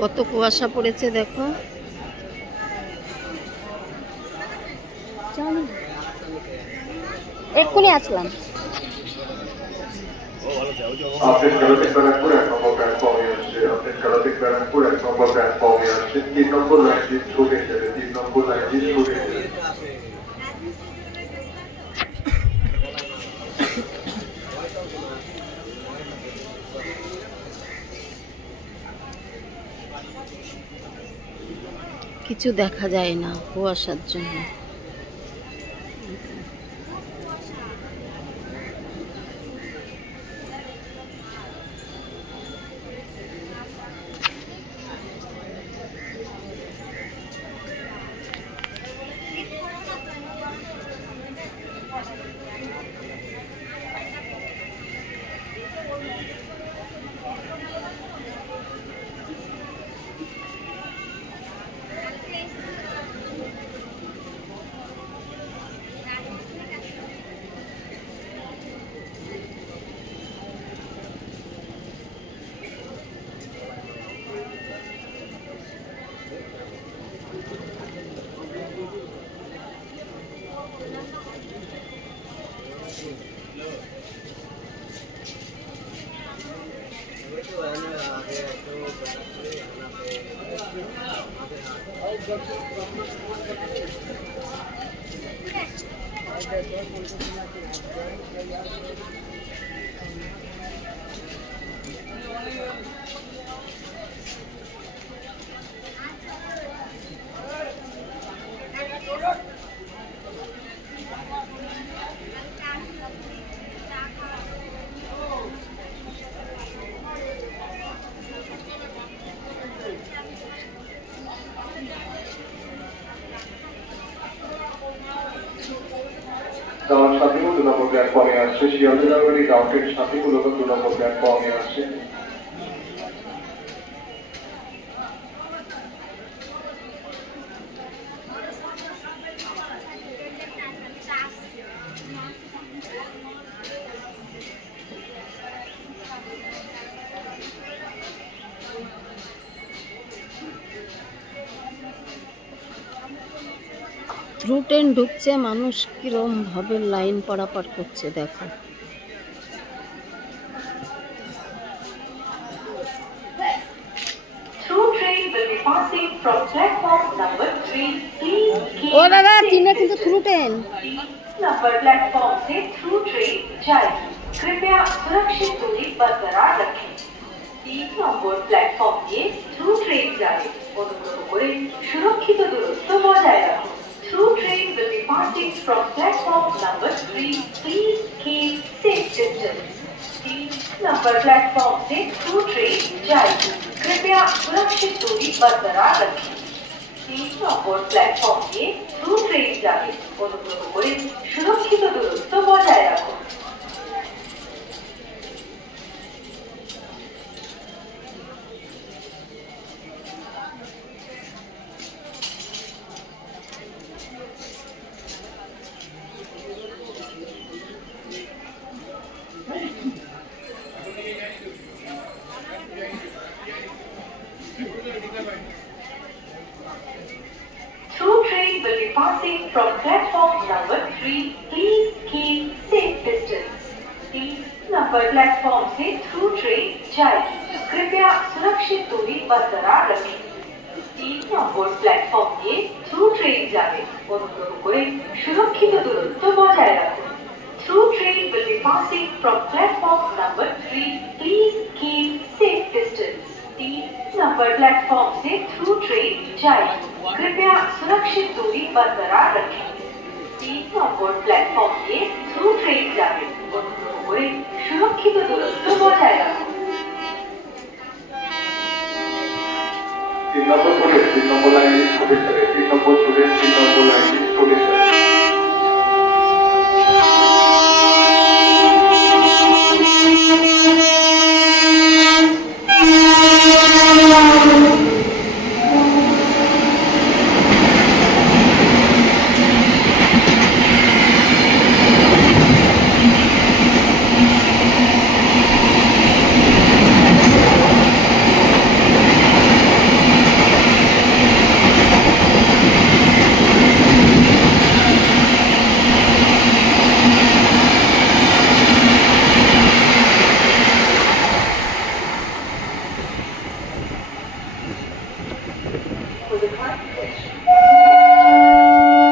কত কুয়াশা পড়েছে দেখো। এক্ষুনি আসলাম। আপনি খেলাতে ব্যারাকপুর 1 নম্বর প্ল্যাটফর্মে আসছে। আপনি খেলাতে ব্যারাকপুর 1 নম্বর প্ল্যাটফর্মে আসছে। 3 নম্বর লাইনটি ছুটে গেলে 3 নম্বর লাইনটি ছুটে গেলে কিছু দেখা যায় না কুয়াশার জন্য। যাওয়ার সাথে 2 নম্বর প্ল্যাটফর্মে আসছে। শিয়ালদাগাড়ি রাউটের সাথে মূলত 2 নম্বর প্ল্যাটফর্মে আসছে। থ্রু ট্রেন ঢুকছে, মানুষ কিরম ভাবে লাইন পারাপার করছে দেখো। ও দাদা তিনে কিন্তু থ্রু ট্রেন। नंबर प्लेटफॉर्म से थ्रू ट्रेन जाएगी, कृपया सुरक्षित दूरी बरकरार रखें। 3 নম্বর প্ল্যাটফর্ম দিয়ে থ্রু ট্রেন যাবে, অনুগ্রহ করে সুরক্ষিত দূরত্ব বজায় রাখুন। Through train will be passing from platform number 3. Please keep safe distance. 3 number platform से थ्रू ट्रेन जाएगी, कृपया सुरक्षित दूरी बरकरार रखें। 3 নম্বর প্ল্যাটফর্ম দিয়ে থ্রু ট্রেন যাবে, অনুগ্রহ করে সুরক্ষিত দূরত্ব বজায় রাখুন। Through train will be passing from platform number 3. Please keep safe distance. 3 number platform से थ्रू ट्रेन जाएगी, कृपया सुरक्षित दूरी बरकरार रखें। 3 নম্বর প্ল্যাটফর্ম দিয়ে থ্রু ট্রেন যাবে, অনুগ্রহ করে সুরক্ষিত দূরত্ব বজায় রাখুন। Through train will be passing from platform number 3. Please keep safe distance. 3 number platform से थ्रू ट्रेन जाएगी, कृपया सुरक्षित दूरी बरकरार रखें। 3 নম্বর প্ল্যাটফর্ম দিয়ে থ্রু ট্রেন যাবে, অনুগ্রহ করে সুরক্ষিত দূরত্ব বজায় রাখুন। 3 নম্বর ছুটে 3 নম্বর লাইনটি ছুটে গেলে 3 নম্বর ছুটে 3 নম্বর লাইনটি ছুটে গেলে सुविधा